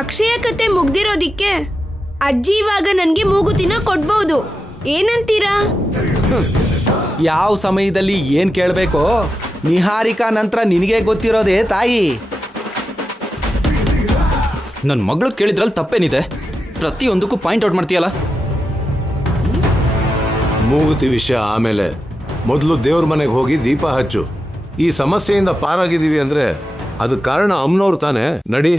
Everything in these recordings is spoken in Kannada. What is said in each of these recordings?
ಅಕ್ಷಯ ಕತೆ ಮುಗ್ದಿರೋದಿಕ್ಕೆ ಅಜ್ಜಿ ಇವಾಗ ನನಗೆ ಮೂಗುತಿನ ಕೊಡ್ಬೋದು. ಏನಂತೀರಾ? ಯಾವ ಸಮಯದಲ್ಲಿ ಏನು ಕೇಳಬೇಕೋ ನಿಹಾರಿಕಾ ನಂತರ ನಿನಗೆ ಗೊತ್ತಿರೋದೇ ತಾಯಿ. ನನ್ನ ಮಗಳು ಕೇಳಿದ್ರಲ್ಲಿ ತಪ್ಪೇನಿದೆ? ಪ್ರತಿಯೊಂದಕ್ಕೂ ಪಾಯಿಂಟ್ ಔಟ್ ಮಾಡ್ತೀಯಲ್ಲ. ಮೂಗುತಿ ವಿಷಯ ಆಮೇಲೆ, ಮೊದಲು ದೇವ್ರ ಮನೆಗೆ ಹೋಗಿ ದೀಪ ಹಚ್ಚು. ಈ ಸಮಸ್ಯೆಯಿಂದ ಪಾರಾಗಿದ್ದೀವಿ ಅಂದ್ರೆ ಅದಕ್ಕೆ ಕಾರಣ ಅಮ್ಮನವ್ರು ತಾನೇ. ನಡಿ.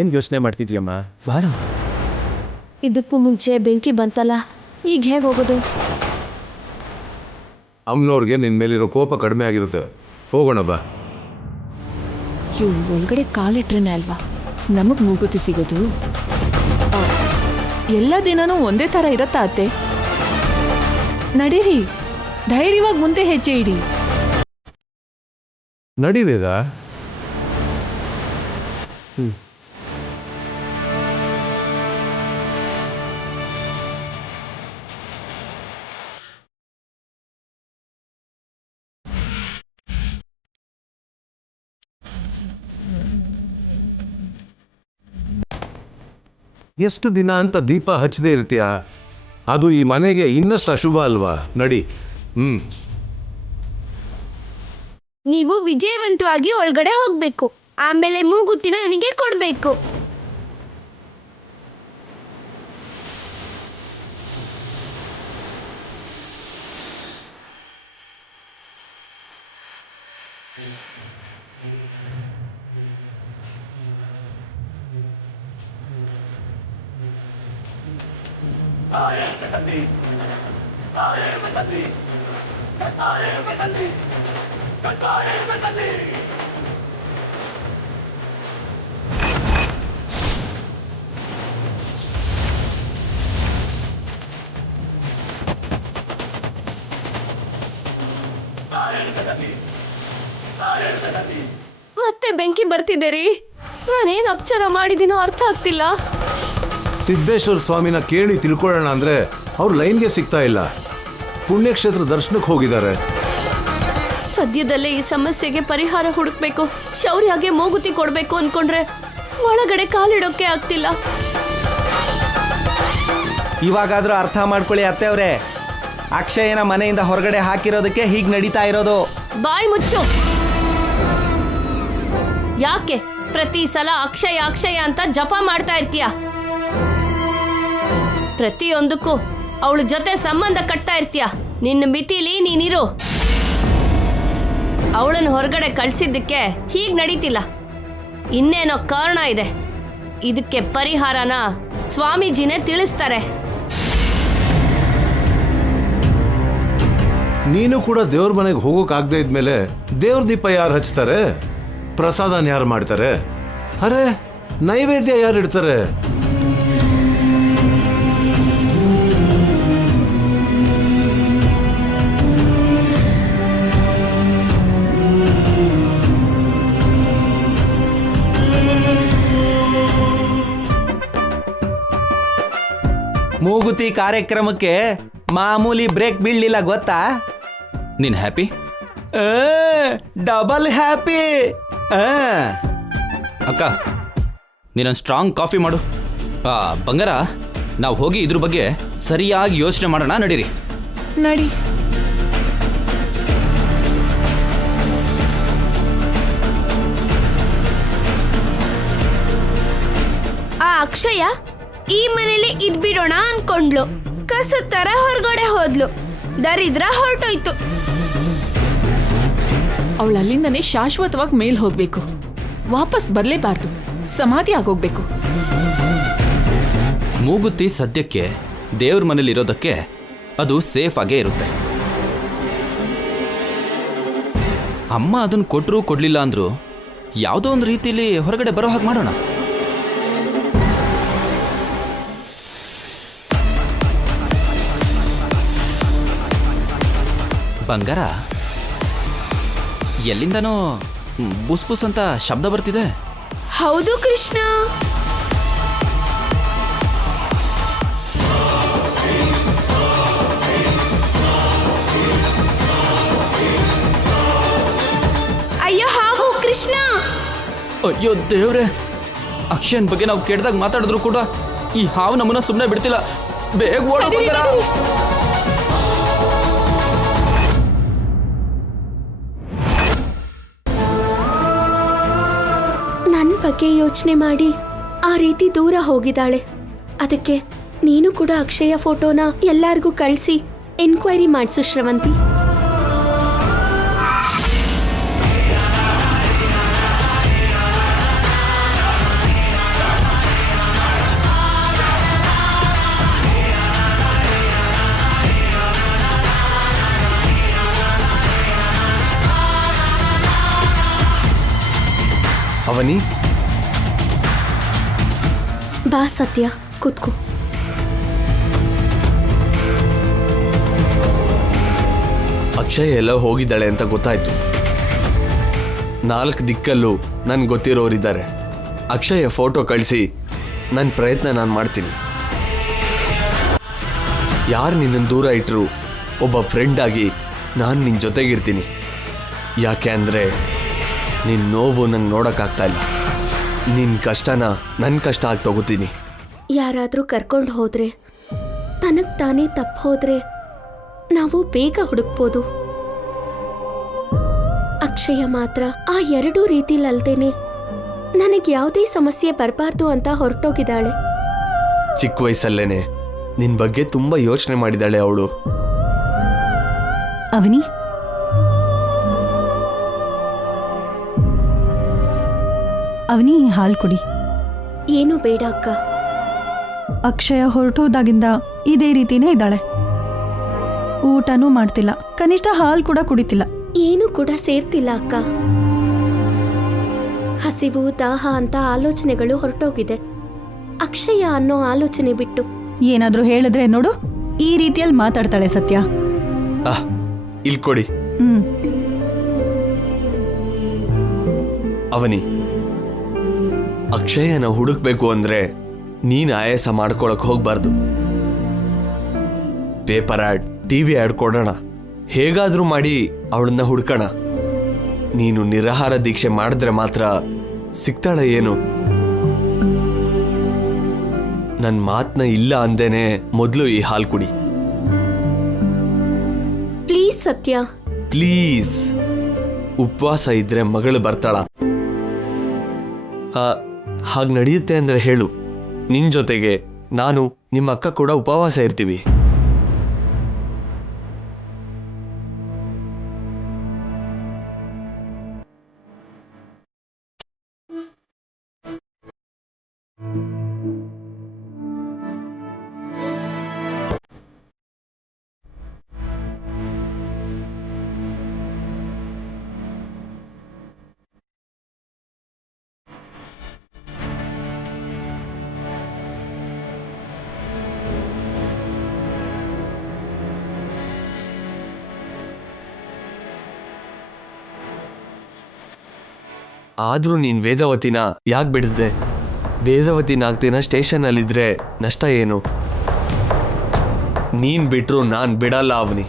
ಏನು ಯೋಚನೆ ಮಾಡ್ತಿದ್ಯಮ್ಮ? ಬಾರ. ಇದಕ್ಕೂ ಮುಂಚೆ ಬೆಂಕಿ ಬಂತಲ್ಲ, ಈಗ ಹೇಗೆ ಹೋಗೋದು? ಅಮ್ಮನವ್ರಿಗೆ ನಿನ್ನ ಮೇಲಿರೋ ಕೋಪ ಕಡಿಮೆ ಆಗಿರುತ್ತೆ. ಹೋಗೋಣ ಬಾ. ಇವ್ ಒಳಗಡೆ ಕಾಲಿಟ್ರೇನೆ ಅಲ್ವಾ ನಮಗೆ ಮೂಗುತಿ ಸಿಗೋದು? ಎಲ್ಲ ದಿನನೂ ಒಂದೇ ಥರ ಇರತ್ತಾ ಅತ್ತೆ? ನಡೀರಿ, ಧೈರ್ಯವಾಗಿ ಮುಂದೆ ಹೆಜ್ಜೆ ಇಡಿ. ನಡೀವೇದ. ಎಷ್ಟು ದಿನ ಅಂತ ದೀಪ ಹಚ್ಚದೇ ಇರ್ತೀಯ? ಅದು ಈ ಮನೆಗೆ ಇನ್ನಷ್ಟು ಅಶುಭ ಅಲ್ವಾ? ನಡಿ. ನೀವು ವಿಜಯವಂತವಾಗಿ ಒಳಗಡೆ ಹೋಗ್ಬೇಕು. ಆಮೇಲೆ ಮೂಗುತಿನ ನನಗೆ ಕೊಡ್ಬೇಕು. ಮತ್ತೆ ಬೆಂಕಿ ಬರ್ತಿದೆ ರೀ. ನಾನೇನು ಅಪಚಾರ ಮಾಡಿದ್ದೀನೋ ಅರ್ಥ ಆಗ್ತಿಲ್ಲ. ಸಿದ್ದೇಶ್ವರ ಸ್ವಾಮಿನ ಕೇಳಿ ತಿಳ್ಕೊಳ್ಳೋಣ ಅಂದ್ರೆ ಅವ್ರು ಲೈನ್ಗೆ ಸಿಗ್ತಾ ಇಲ್ಲ. ಪುಣ್ಯಕ್ಷೇತ್ರ ದರ್ಶನಕ್ಕೆ ಹೋಗಿದ್ದಾರೆ. ಸದ್ಯದಲ್ಲೇ ಈ ಸಮಸ್ಯೆಗೆ ಪರಿಹಾರ ಹುಡುಕ್ಬೇಕು. ಶೌರ್ಯಗೆ ಮೂಗುತಿ ಕೊಡ್ಬೇಕು ಅನ್ಕೊಂಡ್ರೆ ಒಳಗಡೆ ಕಾಲಿಡೋಕೆ ಆಗ್ತಿಲ್ಲ. ಇವಾಗಾದ್ರೂ ಅರ್ಥ ಮಾಡ್ಕೊಳ್ಳಿ ಅತ್ತೆಯವ್ರೆ, ಅಕ್ಷಯನ ಮನೆಯಿಂದ ಹೊರಗಡೆ ಹಾಕಿರೋದಕ್ಕೆ ಹೀಗೆ ನಡೀತಾ ಇರೋದು. ಬಾಯಿ ಮುಚ್ಚು. ಯಾಕೆ ಪ್ರತಿ ಸಲ ಅಕ್ಷಯ ಅಕ್ಷಯ ಅಂತ ಜಪ ಮಾಡ್ತಾ ಇರ್ತೀಯ? ಪ್ರತಿಯೊಂದಕ್ಕೂ ಅವಳ ಜೊತೆ ಸಂಬಂಧ ಕಟ್ತಾ ಇರ್ತೀಯ. ನಿನ್ನ ಮಿತಿಲಿ ನೀನಿರು. ಅವಳನ್ನು ಹೊರಗಡೆ ಕಳ್ಸಿದ್ದಕ್ಕೆ ಹೀಗೆ ನಡೀತಿಲ್ಲ. ಇನ್ನೇನೋ ಕಾರಣ ಇದೆ. ಇದಕ್ಕೆ ಪರಿಹಾರನ ಸ್ವಾಮೀಜಿನೇ ತಿಳಿಸ್ತಾರೆ. ನೀನು ಕೂಡ ದೇವ್ರ ಮನೆಗೆ ಹೋಗೋಕ್ಕಾಗದೇ ಇದ್ಮೇಲೆ ದೇವ್ರ ದೀಪ ಯಾರು ಹಚ್ತಾರೆ? ಪ್ರಸಾದನ ಯಾರು ಮಾಡ್ತಾರೆ? ಅರೆ, ನೈವೇದ್ಯ ಯಾರು ಇಡ್ತಾರೆ? ಮೂಗುತಿ ಕಾರ್ಯಕ್ರಮಕ್ಕೆ ಮಾಮೂಲಿ ಬ್ರೇಕ್ ಬೀಳಲಿಲ್ಲ ಗೊತ್ತಾ? ನೀನು ಹ್ಯಾಪಿ? Double happy. ಅಕ್ಕ, ನೀನೊಂದು ಸ್ಟ್ರಾಂಗ್ ಕಾಫಿ ಮಾಡು. ಬಂಗಾರ, ನಾವು ಹೋಗಿ ಇದ್ರ ಬಗ್ಗೆ ಸರಿಯಾಗಿ ಯೋಚನೆ ಮಾಡೋಣ. ನಡೀರಿ. ನಡಿ. ಆ ಅಕ್ಷಯ ಈ ಮನೇಲಿ ಇದ್ಬಿಡೋಣ ಅನ್ಕೊಂಡ್ಲು. ಕಸದ ತರ ಹೊರಗಡೆ ಹೋದ್ಲು. ದರಿದ್ರ ಹೊರಟೋಯ್ತು. ಅವಳು ಅಲ್ಲಿಂದನೇ ಶಾಶ್ವತವಾಗಿ ಮೇಲ್ ಹೋಗ್ಬೇಕು. ವಾಪಸ್ ಬರಲೇಬಾರ್ದು. ಸಮಾಧಿ ಆಗೋಗ್ಬೇಕು. ಮೂಗುತಿ ಸದ್ಯಕ್ಕೆ ದೇವ್ರ ಮನೇಲಿ ಇರೋದಕ್ಕೆ ಅದು ಸೇಫ್ ಆಗೇ ಇರುತ್ತೆ. ಅಮ್ಮ ಅದನ್ನು ಕೊಟ್ಟರು ಕೊಡ್ಲಿಲ್ಲ ಅಂದ್ರು ಯಾವುದೋ ಒಂದು ರೀತಿಯಲ್ಲಿ ಹೊರಗಡೆ ಬರೋ ಹಾಗೆ ಮಾಡೋಣ. ಬಂಗಾರ, ಎಲ್ಲಿಂದನೋ ಬುಸ್ ಬುಸ್ ಅಂತ ಶಬ್ದ ಬರ್ತಿದೆ. ಹೌದು ಕೃಷ್ಣ. ಅಯ್ಯೋ ಹಾವು ಕೃಷ್ಣ. ಅಯ್ಯೋ ದೇವ್ರೆ, ಅಕ್ಷಯನ್ ಬಗ್ಗೆ ನಾವು ಕೆಟ್ಟದಾಗ ಮಾತಾಡಿದ್ರು ಕೂಡ ಈ ಹಾವು ನಮ್ಮನ್ನ ಸುಮ್ಮನೆ ಬಿಡ್ತಿಲ್ಲ. ಬೇಗ ಓಡೋ ಬಂಗಾರ. ನನ್ನ ಬಗ್ಗೆ ಯೋಚನೆ ಮಾಡಿ ಆ ರೀತಿ ದೂರ ಹೋಗಿದ್ದಾಳೆ. ಅದಕ್ಕೆ ನೀನು ಕೂಡ ಅಕ್ಷಯ ಫೋಟೋನ ಎಲ್ಲಾರ್ಗೂ ಕಳಿಸಿ ಎನ್ಕ್ವೈರಿ ಮಾಡಿಸು ಶ್ರವಂತಿ. ಅವನಿ, ಬಾ ಸತ್ಯ, ಕೂತ್ಕೋ. ಅಕ್ಷಯ್ ಎಲ್ಲೋ ಹೋಗಿದ್ದಾಳೆ ಅಂತ ಗೊತ್ತಾಯ್ತು. 4 ದಿಕ್ಕಲ್ಲೂ ನನ್ಗೆ ಗೊತ್ತಿರೋರಿದ್ದಾರೆ. ಅಕ್ಷಯ ಫೋಟೋ ಕಳಿಸಿ ನನ್ನ ಪ್ರಯತ್ನ ನಾನು ಮಾಡ್ತೀನಿ. ಯಾರು ನಿನ್ನನ್ನು ದೂರ ಇಟ್ಟರು ಒಬ್ಬ ಫ್ರೆಂಡ್ ಆಗಿ ನಾನು ನಿನ್ನ ಜೊತೆಗಿರ್ತೀನಿ. ಯಾಕೆ ಅಂದರೆ ನಿನ್ನ ನೋವು ನಂಗೆ ನೋಡೋಕ್ಕಾಗ್ತಾ ಇಲ್ಲ. ನಿನ್ನ ಕಷ್ಟನ ನನ್ನ ಕಷ್ಟ ಆಗಿ ತಗೋತೀನಿ. ಯಾರಾದರೂ ಕರ್ಕೊಂಡು ಹೋದ್ರೆ, ತನಗೆ ತಾನೇ ತಪ್ಪು ಹೋದ್ರೆ ನಾವು ಬೇಗ ಹುಡುಕ್ಬೋದು. ಅಕ್ಷಯ ಮಾತ್ರ ಆ 2 ರೀತಿಲಲ್ದೇನೆ ನನಗೆ ಯಾವುದೇ ಸಮಸ್ಯೆ ಬರಬಾರ್ದು ಅಂತ ಹೊರಟೋಗಿದ್ದಾಳೆ. ಚಿಕ್ಕ ವಯಸ್ಸಲ್ಲೇನೆ ನಿನ್ನ ಬಗ್ಗೆ ತುಂಬ ಯೋಚನೆ ಮಾಡಿದ್ದಾಳೆ ಅವಳು. ಅವನಿ, ಅವನಿ ಹಾಲು ಕುಡಿ. ಏನು ಬೇಡ ಅಕ್ಕ. ಅಕ್ಷಯ ಹೊರಟೋದಾಗಿಂದ ಇದೇ ರೀತಿನೇ ಇದ್ದಾಳೆ. ಊಟನೂ ಮಾಡ್ತಿಲ್ಲ, ಕನಿಷ್ಠ ಹಾಲು ಕೂಡ ಕುಡಿತಿಲ್ಲ. ಏನು ಕೂಡ ಸೇರ್ತಿಲ್ಲ ಅಕ್ಕ. ಹಸಿವು ದಾಹ ಅಂತ ಆಲೋಚನೆಗಳು ಹೊರಟೋಗಿದೆ. ಅಕ್ಷಯ ಅನ್ನೋ ಆಲೋಚನೆ ಬಿಟ್ಟು ಏನಾದ್ರೂ ಹೇಳಿದ್ರೆ ನೋಡು, ಈ ರೀತಿಯಲ್ಲಿ ಮಾತಾಡ್ತಾಳೆ ಸತ್ಯ. ಇಲ್ಲಿ ಕೊಡಿ. ಅವನಿ, ಅಕ್ಷಯನ ಹುಡುಕ್ಬೇಕು ಅಂದ್ರೆ ನೀನು ಆಯಾಸ ಮಾಡ್ಕೊಳಕ್ ಹೋಗ್ಬಾರ್ದು. ಪೇಪರ್ ಆ್ಯಡ್, ಟಿವಿ ಆ್ಯಡ್ ಕೊಡೋಣ, ಹೇಗಾದ್ರೂ ಮಾಡಿ ಅವಳನ್ನ ಹುಡ್ಕೋಣ. ನೀನು ನಿರಾಹಾರ ದೀಕ್ಷೆ ಮಾಡಿದ್ರೆ ಮಾತ್ರ ಸಿಗ್ತಾಳೆ ಏನು? ನನ್ನ ಮಾತನ್ನ ಇಲ್ಲ ಅಂದೇನೆ ಮೊದಲು ಈ ಹಾಲು ಕುಡಿ. ಪ್ಲೀಸ್ ಸತ್ಯ, ಪ್ಲೀಸ್. ಉಪವಾಸ ಇದ್ರೆ ಮಗಳು ಬರ್ತಾಳ. ಹಾಗೆ ನಡೆಯುತ್ತೆ ಅಂದ್ರೆ ಹೇಳು. ನಿನ್ನ ಜೊತೆಗೆ ನಾನು, ನಿಮ್ಮ ಅಕ್ಕ ಕೂಡ ಉಪವಾಸ ಇರ್ತೀವಿ. ಆದ್ರೂ ನೀನ್ ವೇದವತಿನ ಯಾಕೆ ಬಿಡಿಸ್ದೆ? ವೇದವತಿ 4 ದಿನ ಸ್ಟೇಷನ್ನಲ್ಲಿದ್ರೆ ನಷ್ಟ ಏನು? ನೀನ್ ಬಿಟ್ರು ನಾನ್ ಬಿಡಲ್ಲ ಅವನಿ.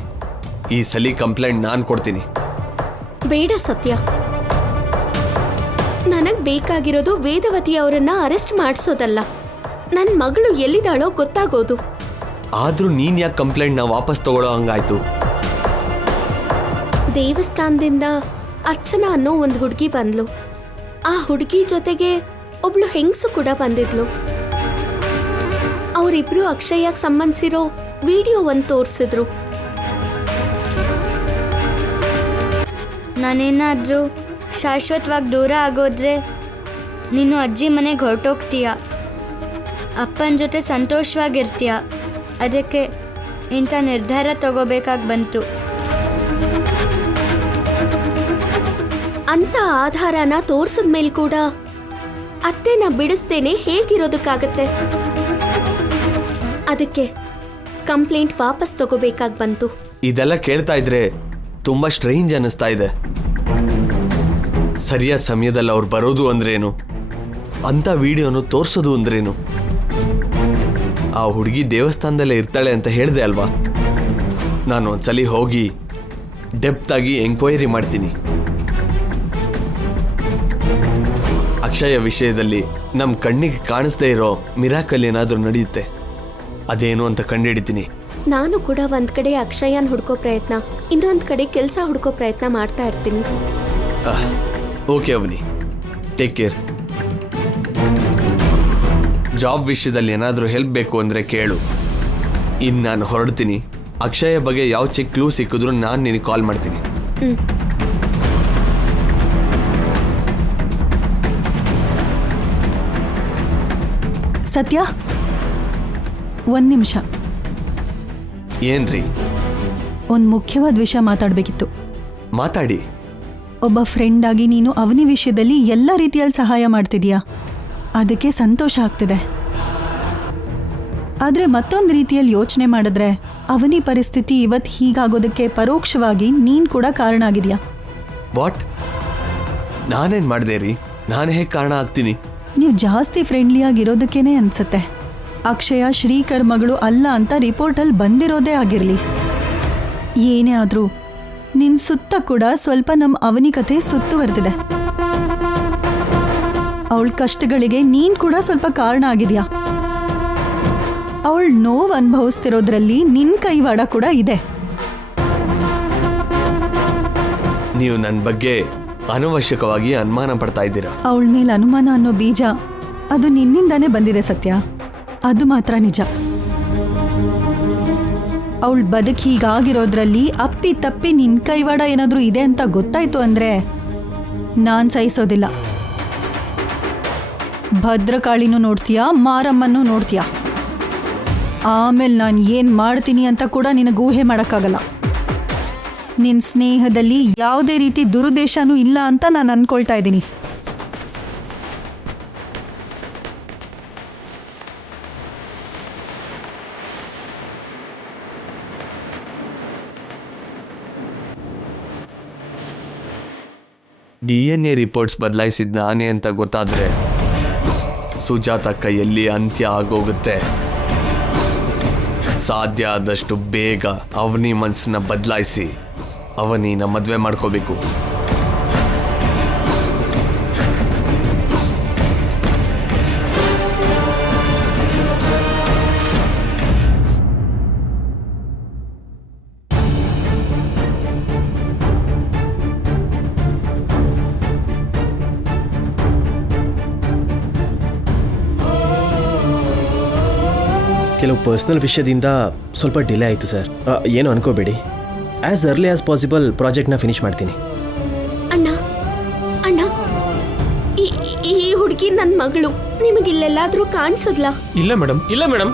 ಈ ಸಲಿ ಕಂಪ್ಲೇಂಟ್ ನಾನು ಕೊಡ್ತೀನಿ. ಬೇಡ ಸತ್ಯ. ನನಗ್ ಬೇಕಾಗಿರೋದು ವೇದವತಿ ಅವರನ್ನ ಅರೆಸ್ಟ್ ಮಾಡಿಸೋದಲ್ಲ, ನನ್ನ ಮಗಳು ಎಲ್ಲಿದ್ದಾಳೋ ಗೊತ್ತಾಗೋದು. ಆದ್ರೂ ನೀನ್ ಯಾಕೆ ಕಂಪ್ಲೇಂಟ್ನ ವಾಪಸ್ ತಗೊಳ್ಳೋ ಹಂಗಾಯ್ತು? ದೇವಸ್ಥಾನದಿಂದ ಅರ್ಚನಾ ಅನ್ನೋ ಒಂದು ಹುಡುಗಿ ಬಂದ್ಲು. ಆ ಹುಡುಗಿ ಜೊತೆಗೆ ಒಬ್ಳು ಹೆಂಗಸು ಕೂಡ ಬಂದಿದ್ಲು. ಅವರಿಬ್ರು ಅಕ್ಷಯಕ್ಕೆ ಸಂಬಂಧಿಸಿರೋ ವಿಡಿಯೋ ಒಂದು ತೋರಿಸಿದ್ರು. ನಾನೇನಾದರೂ ಶಾಶ್ವತವಾಗಿ ದೂರ ಆಗೋದ್ರೆ ನೀನು ಅಜ್ಜಿ ಮನೆಗೆ ಹೊರಟೋಗ್ತೀಯ, ಅಪ್ಪನ ಜೊತೆ ಸಂತೋಷವಾಗಿರ್ತೀಯ. ಅದಕ್ಕೆ ಇಂಥ ನಿರ್ಧಾರ ತಗೋಬೇಕಾಗಿ ಬಂತು. ಅಂತ ಆಧಾರನ ತೋರ್ಸಿದ್ಮೇಲೆ ಕೂಡ ಅತ್ತೆನ ಬಿಡಿಸ್ತೇನೆ ಹೇಗಿರೋದಕ್ಕಾಗತ್ತೆ? ಅದಕ್ಕೆ ಕಂಪ್ಲೇಂಟ್ ವಾಪಸ್ ತಗೋಬೇಕಾಗಿ ಬಂತು. ಇದೆಲ್ಲ ಕೇಳ್ತಾ ಇದ್ರೆ ತುಂಬಾ ಸ್ಟ್ರೇಂಜ್ ಅನ್ನಿಸ್ತಾ ಇದೆ. ಸರಿಯಾದ ಸಮಯದಲ್ಲಿ ಅವ್ರು ಬರೋದು ಅಂದ್ರೇನು, ಅಂಥ ವಿಡಿಯೋನು ತೋರಿಸೋದು ಅಂದ್ರೇನು? ಆ ಹುಡುಗಿ ದೇವಸ್ಥಾನದಲ್ಲೇ ಇರ್ತಾಳೆ ಅಂತ ಹೇಳಿದೆ ಅಲ್ವಾ? ನಾನು ಒಂದ್ಸಲಿ ಹೋಗಿ ಡೆಪ್ತಾಗಿ ಎಂಕ್ವೈರಿ ಮಾಡ್ತೀನಿ. ಅಕ್ಷಯ ವಿಷಯದಲ್ಲಿ ನಮ್ಮ ಕಣ್ಣಿಗೆ ಕಾಣಿಸ್ದೇ ಇರೋ ಮಿರಾಕಲ್ ಏನಾದರೂ ನಡೆಯುತ್ತೆ, ಅದೇನು ಅಂತ ಕಂಡುಹಿಡಿತೀನಿ. ನಾನು ಕೂಡ ಒಂದ್ ಕಡೆ ಅಕ್ಷಯನ್ ಹುಡ್ಕೋ ಪ್ರಯತ್ನ, ಇನ್ನೊಂದ್ ಕಡೆ ಕೆಲಸ ಹುಡ್ಕೋ ಪ್ರಯತ್ನ ಮಾಡ್ತಾ ಇರ್ತೀನಿ. ಓಕೆ ಅವನಿ, ಟೇಕ್ ಕೇರ್. ಜಾಬ್ ವಿಷಯದಲ್ಲಿ ಏನಾದರೂ ಹೆಲ್ಪ್ ಬೇಕು ಅಂದರೆ ಕೇಳು. ಇನ್ನು ನಾನು ಹೊರಡ್ತೀನಿ. ಅಕ್ಷಯ ಬಗ್ಗೆ ಯಾವ ಚಿಕ್ಕ ಕ್ಲೂ ಸಿಕ್ಕಿದ್ರು ನಾನು ನಿನಗೆ ಕಾಲ್ ಮಾಡ್ತೀನಿ. ಸತ್ಯ, ಒಂದು ನಿಮಿಷ. ಏನ್ರಿ? ಒಂದು ಮುಖ್ಯವಾದ ವಿಷಯ ಮಾತಾಡಬೇಕಿತ್ತು. ಮಾತಾಡಿ. ಒಬ್ಬ ಫ್ರೆಂಡ್ ಆಗಿ ನೀನು ಅವನಿ ವಿಷಯದಲ್ಲಿ ಎಲ್ಲ ರೀತಿಯಲ್ಲಿ ಸಹಾಯ ಮಾಡ್ತಿದೀಯಾ, ಅದಕ್ಕೆ ಸಂತೋಷ ಆಗ್ತಿದೆ. ಆದರೆ ಮತ್ತೊಂದು ರೀತಿಯಲ್ಲಿ ಯೋಚನೆ ಮಾಡಿದ್ರೆ ಅವನಿ ಪರಿಸ್ಥಿತಿ ಇವತ್ತು ಹೀಗಾಗೋದಕ್ಕೆ ಪರೋಕ್ಷವಾಗಿ ನೀನು ಕೂಡ ಕಾರಣ ಆಗಿದೆಯಾ. ವಾಟ್? ನಾನೇನು ಮಾಡಿದೆ ರೀ? ನಾನು ಹೇಗೆ ಕಾರಣ ಆಗ್ತೀನಿ? ನೀವು ಜಾಸ್ತಿ ಫ್ರೆಂಡ್ಲಿ ಆಗಿರೋದಕ್ಕೇನೆ ಅನ್ಸುತ್ತೆ. ಅಕ್ಷಯ ಶ್ರೀಕರ್ ಮಗಳು ಅಲ್ಲ ಅಂತ ರಿಪೋರ್ಟಲ್ಲಿ ಬಂದಿರೋದೇ ಆಗಿರಲಿ. ಏನೇ ಆದರೂ ನಿನ್ನ ಸುತ್ತ ಕೂಡ ಸ್ವಲ್ಪ ನಮ್ಮ ಅವನಿ ಕಥೆ ಸುತ್ತುವರೆದಿದೆ. ಅವಳ ಕಷ್ಟಗಳಿಗೆ ನೀನು ಕೂಡ ಸ್ವಲ್ಪ ಕಾರಣ ಆಗಿದೆಯಾ. ಅವಳು ನೋವು ಅನುಭವಿಸ್ತಿರೋದ್ರಲ್ಲಿ ನಿನ್ನ ಕೈವಾಡ ಕೂಡ ಇದೆ. ನೀವು ನನ್ನ ಬಗ್ಗೆ ಅನವಶ್ಯಕವಾಗಿ ಅನುಮಾನ ಪಡ್ತಾ ಇದ್ದೀರಾ. ಅವಳ ಮೇಲೆ ಅನುಮಾನ ಅನ್ನೋ ಬೀಜ ಅದು ನಿನ್ನಿಂದಾನೇ ಬಂದಿದೆ ಸತ್ಯ, ಅದು ಮಾತ್ರ ನಿಜ. ಅವಳ ಬದುಕು ಹೀಗಾಗಿರೋದ್ರಲ್ಲಿ ಅಪ್ಪಿ ತಪ್ಪಿ ನಿನ್ನ ಕೈವಾಡ ಏನಾದರೂ ಇದೆ ಅಂತ ಗೊತ್ತಾಯ್ತು ಅಂದರೆ ನಾನು ಸಹಿಸೋದಿಲ್ಲ. ಭದ್ರಕಾಳಿನೂ ನೋಡ್ತೀಯಾ, ಮಾರಮ್ಮನೂ ನೋಡ್ತೀಯಾ. ಆಮೇಲೆ ನಾನು ಏನು ಮಾಡ್ತೀನಿ ಅಂತ ಕೂಡ ನಿನಗೆ ಊಹೆ ಮಾಡೋಕ್ಕಾಗಲ್ಲ. ನಿನ್ನ ಸ್ನೇಹದಲ್ಲಿ ಯಾವುದೇ ರೀತಿ ದುರುದ್ದೇಶನೂ ಇಲ್ಲ ಅಂತ ನಾನು ಅಂದ್ಕೊಳ್ತಾ ಇದ್ದೀನಿ. DNA ರಿಪೋರ್ಟ್ಸ್ ಬದಲಾಯಿಸಿದ ನಾನೇ ಅಂತ ಗೊತ್ತಾದರೆ ಸುಜಾತ ಕೈಯಲ್ಲಿ ಅಂತ್ಯ ಆಗೋಗುತ್ತೆ. ಸಾಧ್ಯ ಆದಷ್ಟು ಬೇಗ ಅವನಿ ಮನಸ್ಸನ್ನ ಬದಲಾಯಿಸಿ ಅವನಿನ ಮದುವೆ ಮಾಡ್ಕೋಬೇಕು. ಕೆಲವು ಪರ್ಸ್ನಲ್ ವಿಷಯದಿಂದ ಸ್ವಲ್ಪ ಡಿಲೇ ಆಯಿತು ಸರ್. ಏನು ಅನ್ಕೋಬೇಡಿ. ಆ್ಯಸ್ ಅರ್ಲಿ ಆಸ್ ಪಾಸಿಬಲ್ ಪ್ರಾಜೆಕ್ಟ್ನ ಫಿನಿಷ್ ಮಾಡ್ತೀನಿ. ಅಣ್ಣ ಅಣ್ಣ, ಈ ಹುಡುಗಿ ನನ್ನ ಮಗಳು. ನಿಮಗಿಲ್ಲೆಲ್ಲಾದ್ರೂ ಕಾಣಿಸದ್ಲಾ? ಇಲ್ಲ ಮೇಡಮ್, ಇಲ್ಲ ಮೇಡಮ್.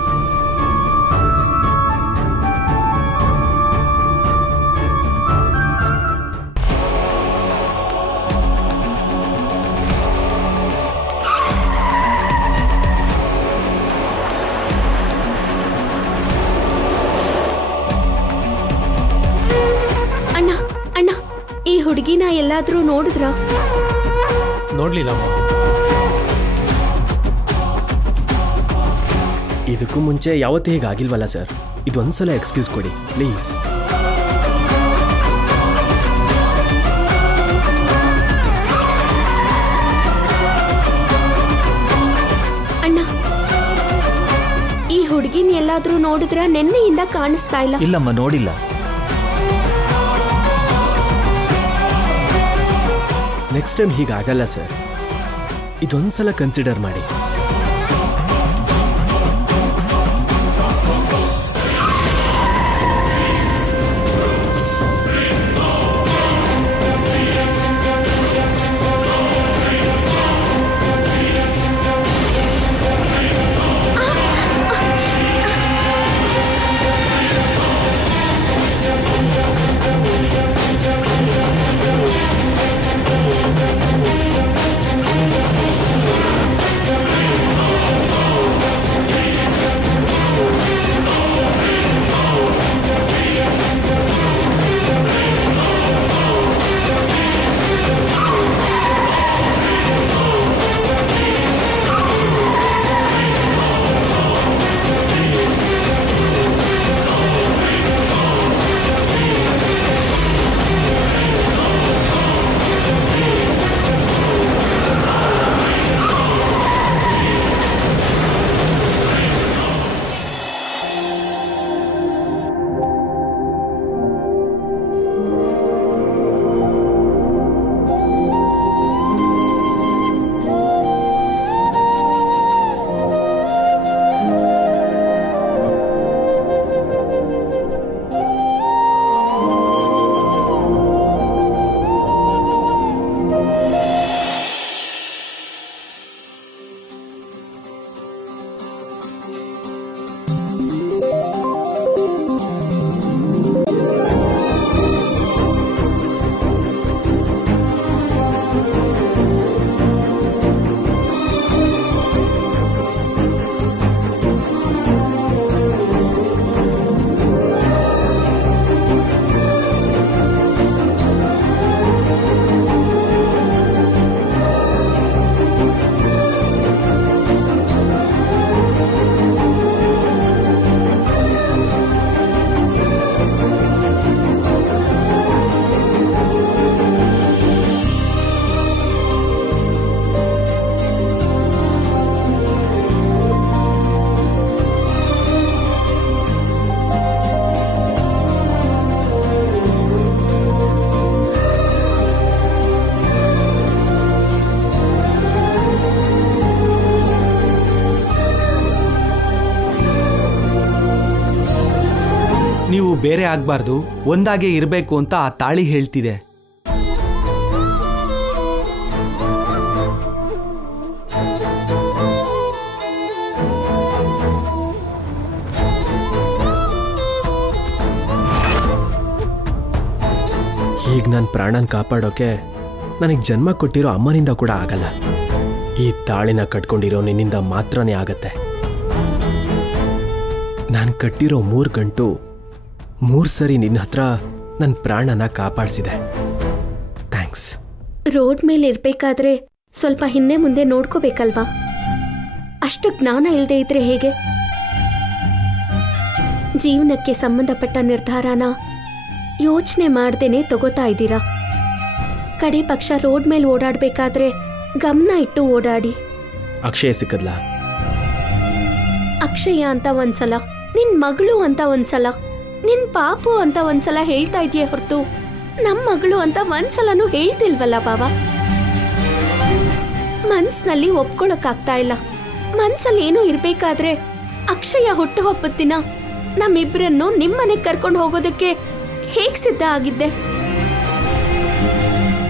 ಈ ಹುಡುಗಿನ ಎಲ್ಲಾದ್ರೂ ನೋಡಿದ್ರ? ನೋಡ್ಲಿಲ್ಲ. ಇದಕ್ಕೂ ಮುಂಚೆ ಯಾವತ್ತೂ ಹೀಗಾಗಿಲ್ವಲ್ಲ ಸರ್. ಇದೊಂದ್ಸಲ ಎಕ್ಸ್ಕ್ಯೂಸ್ ಕೊಡಿ ಪ್ಲೀಸ್. ಅಣ್ಣ, ಈ ಹುಡುಗಿನ ಎಲ್ಲಾದ್ರೂ ನೋಡಿದ್ರ? ನೆನ್ನೆಯಿಂದ ಕಾಣಿಸ್ತಾ ಇಲ್ಲ. ಇಲ್ಲಮ್ಮ, ನೋಡಿಲ್ಲ. ನೆಕ್ಸ್ಟ್ ಟೈಮ್ ಹೀಗಾಗಲ್ಲ ಸರ್. ಇದೊಂದ್ಸಲ ಕನ್ಸಿಡರ್ ಮಾಡಿ. ನೀವು ಬೇರೆ ಆಗ್ಬಾರ್ದು, ಒಂದಾಗೆ ಇರಬೇಕು ಅಂತ ಆ ತಾಳಿ ಹೇಳ್ತಿದೆ. ಈಗ ನನ್ನ ಪ್ರಾಣನ ಕಾಪಾಡೋಕೆ ನನಗೆ ಜನ್ಮ ಕೊಟ್ಟಿರೋ ಅಮ್ಮನಿಂದ ಕೂಡ ಆಗಲ್ಲ. ಈ ತಾಳಿನ ಕಟ್ಕೊಂಡಿರೋ ನಿನ್ನಿಂದ ಮಾತ್ರನೇ ಆಗತ್ತೆ. ನಾನು ಕಟ್ಟಿರೋ 3 ಗಂಟು 3 ಸರಿ ನಿನ್ನ ಹತ್ರ ನನ್ನ ಪ್ರಾಣನ ಕಾಪಾಡಿಸಿದೆ. ಥ್ಯಾಂಕ್ಸ್. ರೋಡ್ ಮೇಲೆ ಇರ್ಬೇಕಾದ್ರೆ ಸ್ವಲ್ಪ ಹಿಂದೆ ಮುಂದೆ ನೋಡ್ಕೋಬೇಕಲ್ವಾ? ಅಷ್ಟು ಜ್ಞಾನ ಇಲ್ಲದೆ ಇದ್ರೆ ಹೇಗೆ? ಜೀವನಕ್ಕೆ ಸಂಬಂಧಪಟ್ಟ ನಿರ್ಧಾರನ ಯೋಚನೆ ಮಾಡ್ದೇನೆ ತಗೋತಾ ಇದ್ದೀರಾ. ಕಡೆ ಪಕ್ಷ ರೋಡ್ ಮೇಲೆ ಓಡಾಡ್ಬೇಕಾದ್ರೆ ಗಮನ ಇಟ್ಟು ಓಡಾಡಿ. ಅಕ್ಷಯ ಸಿಕ್ಕದ್ಲಾ? ಅಕ್ಷಯ ಅಂತ ಒಂದ್ಸಲ, ನಿನ್ ಮಗಳು ಅಂತ ಒಂದ್ಸಲ, ನಿನ್ ಪಾಪು ಅಂತ ಒಂದ್ಸಲ ಹೇಳ್ತಾ ಇದೆಯೇ ಹೊರತು ನಮ್ ಮಗಳು ಅಂತ ಒಂದ್ಸಲನೂ ಹೇಳ್ತಿಲ್ವಲ್ಲ ಬಾವ. ಮನ್ಸ್ನಲ್ಲಿ ಒಪ್ಕೊಳಕ್ಕಾಗ್ತಾ ಇಲ್ಲ. ಮನ್ಸಲ್ಲಿ ಏನೋ ಇರ್ಬೇಕಾದ್ರೆ ಅಕ್ಷಯ ಹುಟ್ಟು ಹಬ್ಬದ ದಿನ ನಮ್ಮಿಬ್ರನ್ನು ನಿಮ್ಮನೆಗೆ ಕರ್ಕೊಂಡು ಹೋಗೋದಕ್ಕೆ ಹೇಗ್ ಸಿದ್ಧ ಆಗಿದ್ದೆ?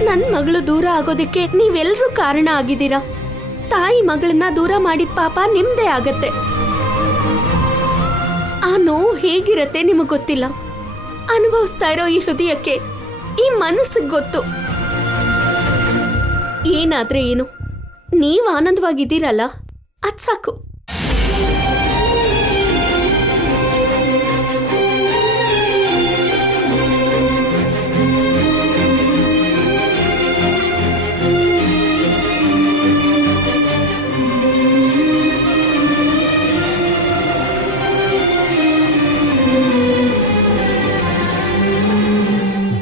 ನನ್ ಮಗಳು ದೂರ ಆಗೋದಕ್ಕೆ ನೀವೆಲ್ರೂ ಕಾರಣ ಆಗಿದ್ದೀರಾ. ತಾಯಿ ಮಗಳನ್ನ ದೂರ ಮಾಡಿದ ಪಾಪ ನಿಮ್ದೇ ಆಗತ್ತೆ. ಆ ನೋವು ಹೇಗಿರತ್ತೆ ನಿಮಗ್ ಗೊತ್ತಿಲ್ಲ. ಅನುಭವಿಸ್ತಾ ಇರೋ ಈ ಹೃದಯಕ್ಕೆ, ಈ ಮನಸ್ಸಿಗೆ ಗೊತ್ತು. ಏನಾದ್ರೆ ಏನು, ನೀವ್ ಆನಂದವಾಗಿದ್ದೀರಲ್ಲ ಅದ್ ಸಾಕು.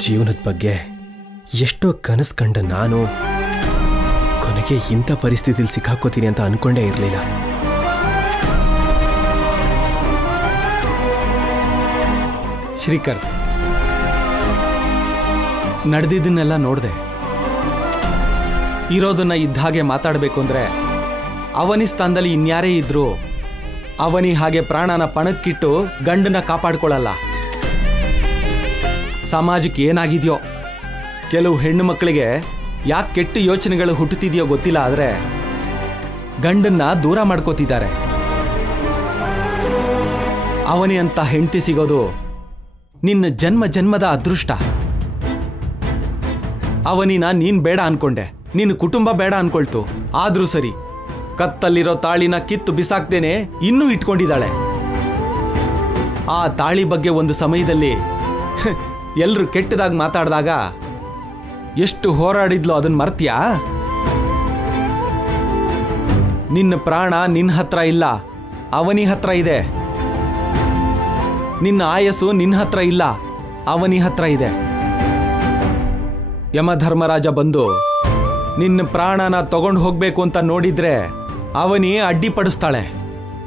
ಜೀವನದ ಬಗ್ಗೆ ಎಷ್ಟೋ ಕನಸು ಕಂಡ ನಾನು ಕೊನೆಗೆ ಇಂಥ ಪರಿಸ್ಥಿತಿಲಿ ಸಿಕ್ಕಾಕೋತೀನಿ ಅಂತ ಅನ್ಕೊಂಡೇ ಇರಲಿಲ್ಲ. ಶ್ರೀಕರ್, ನಡೆದಿದ್ದನ್ನೆಲ್ಲ ನೋಡಿದೆ. ಇರೋದನ್ನ ಇದ್ದ ಹಾಗೆ ಮಾತಾಡಬೇಕು ಅಂದ್ರೆ ಅವನಿ ಸ್ಥಾನದಲ್ಲಿ ಇನ್ಯಾರೇ ಇದ್ರು ಅವನಿ ಹಾಗೆ ಪ್ರಾಣನ ಪಣಕ್ಕಿಟ್ಟು ಗಂಡನ ಕಾಪಾಡ್ಕೊಳ್ಳಲ್ಲ. ಸಮಾಜಕ್ಕೆ ಏನಾಗಿದೆಯೋ, ಕೆಲವು ಹೆಣ್ಣು ಮಕ್ಕಳಿಗೆ ಯಾಕೆ ಕೆಟ್ಟ ಯೋಚನೆಗಳು ಹುಟ್ಟುತ್ತಿದೆಯೋ ಗೊತ್ತಿಲ್ಲ, ಆದರೆ ಗಂಡನ್ನ ದೂರ ಮಾಡ್ಕೋತಿದ್ದಾರೆ. ಅವನಿ ಅಂತ ಹೆಂಡತಿ ಸಿಗೋದು ನಿನ್ನ ಜನ್ಮ ಜನ್ಮದ ಅದೃಷ್ಟ. ಅವನಿನ ನೀನ್ ಬೇಡ ಅನ್ಕೊಂಡೆ, ನಿನ್ನ ಕುಟುಂಬ ಬೇಡ ಅನ್ಕೊಳ್ತು. ಆದ್ರೂ ಸರಿ, ಕತ್ತಲ್ಲಿರೋ ತಾಳಿನ ಕಿತ್ತು ಬಿಸಾಕ್ದೇನೆ ಇನ್ನೂ ಇಟ್ಕೊಂಡಿದ್ದಾಳೆ. ಆ ತಾಳಿ ಬಗ್ಗೆ ಒಂದು ಸಮಯದಲ್ಲಿ ಎಲ್ರು ಕೆಟ್ಟದಾಗಿ ಮಾತಾಡಿದಾಗ ಎಷ್ಟು ಹೋರಾಡಿದ್ಲು ಅದನ್ನ ಮರ್ತ್ಯಾ? ನಿನ್ನ ಪ್ರಾಣ ನಿನ್ನ ಹತ್ರ ಇಲ್ಲ, ಅವನಿ ಹತ್ರ ಇದೆ. ನಿನ್ನ ಆಯಸ್ಸು ನಿನ್ನ ಹತ್ರ ಇಲ್ಲ, ಅವನಿ ಹತ್ರ ಇದೆ. ಯಮಧರ್ಮರಾಜ ಬಂದು ನಿನ್ನ ಪ್ರಾಣನ ತಗೊಂಡು ಹೋಗ್ಬೇಕು ಅಂತ ನೋಡಿದ್ರೆ ಅವನಿ ಅಡ್ಡಿಪಡಿಸ್ತಾಳೆ.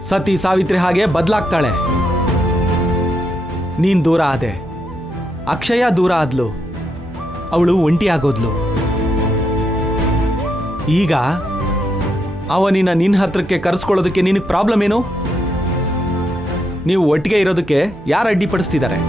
ಸತಿ ಸಾವಿತ್ರಿ ಹಾಗೆ ಬದಲಾಗ್ತಾಳೆ. ನೀನ್ ದೂರ ಆದೆ, ಅಕ್ಷಯ ದೂರ ಆದ್ಲು, ಅವಳು ಒಂಟಿಯಾಗೋದ್ಲು. ಈಗ ಅವನಿನ ನಿನ್ನ ಹತ್ರಕ್ಕೆ ಕರೆಸ್ಕೊಳ್ಳೋದಕ್ಕೆ ನಿನಗೆ ಪ್ರಾಬ್ಲಮ್ ಏನು? ನೀವು ಒಟ್ಟಿಗೆ ಇರೋದಕ್ಕೆ ಯಾರು ಅಡ್ಡಿಪಡಿಸ್ತಿದ್ದಾರೆ?